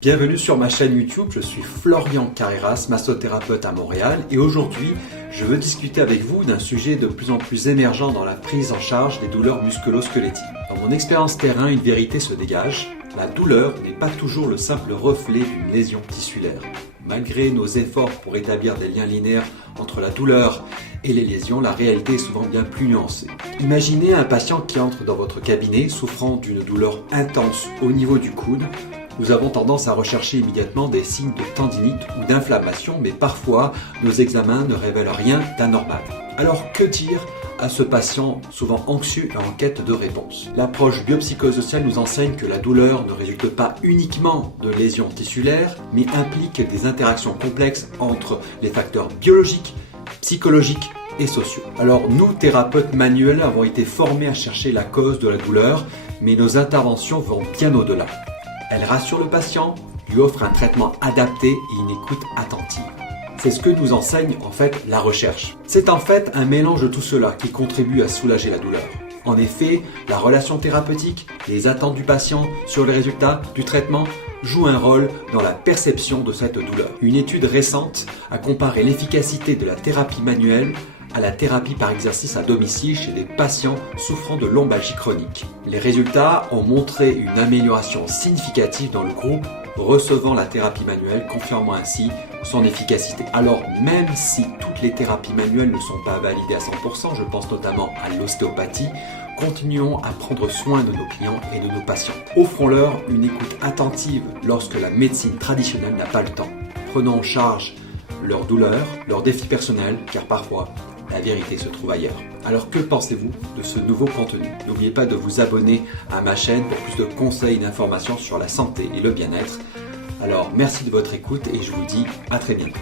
Bienvenue sur ma chaîne YouTube, je suis Florian Carreras, massothérapeute à Montréal et aujourd'hui je veux discuter avec vous d'un sujet de plus en plus émergent dans la prise en charge des douleurs musculo-squelettiques. Dans mon expérience terrain, une vérité se dégage, la douleur n'est pas toujours le simple reflet d'une lésion tissulaire. Malgré nos efforts pour établir des liens linéaires entre la douleur et les lésions, la réalité est souvent bien plus nuancée. Imaginez un patient qui entre dans votre cabinet souffrant d'une douleur intense au niveau du coude. Nous avons tendance à rechercher immédiatement des signes de tendinite ou d'inflammation, mais parfois nos examens ne révèlent rien d'anormal. Alors que dire à ce patient souvent anxieux et en quête de réponse? L'approche biopsychosociale nous enseigne que la douleur ne résulte pas uniquement de lésions tissulaires, mais implique des interactions complexes entre les facteurs biologiques, psychologiques et sociaux. Alors nous, thérapeutes manuels, avons été formés à chercher la cause de la douleur, mais nos interventions vont bien au-delà. Elle rassure le patient, lui offre un traitement adapté et une écoute attentive. C'est ce que nous enseigne en fait la recherche. C'est en fait un mélange de tout cela qui contribue à soulager la douleur. En effet, la relation thérapeutique, les attentes du patient sur les résultats du traitement jouent un rôle dans la perception de cette douleur. Une étude récente a comparé l'efficacité de la thérapie manuelle à la thérapie par exercice à domicile chez des patients souffrant de lombalgie chronique. Les résultats ont montré une amélioration significative dans le groupe recevant la thérapie manuelle, confirmant ainsi son efficacité. Alors même si toutes les thérapies manuelles ne sont pas validées à 100%, je pense notamment à l'ostéopathie, continuons à prendre soin de nos clients et de nos patients. Offrons-leur une écoute attentive lorsque la médecine traditionnelle n'a pas le temps. Prenons en charge leurs douleurs, leurs défis personnels, car parfois, la vérité se trouve ailleurs. Alors que pensez-vous de ce nouveau contenu? N'oubliez pas de vous abonner à ma chaîne pour plus de conseils et d'informations sur la santé et le bien-être. Alors merci de votre écoute et je vous dis à très bientôt.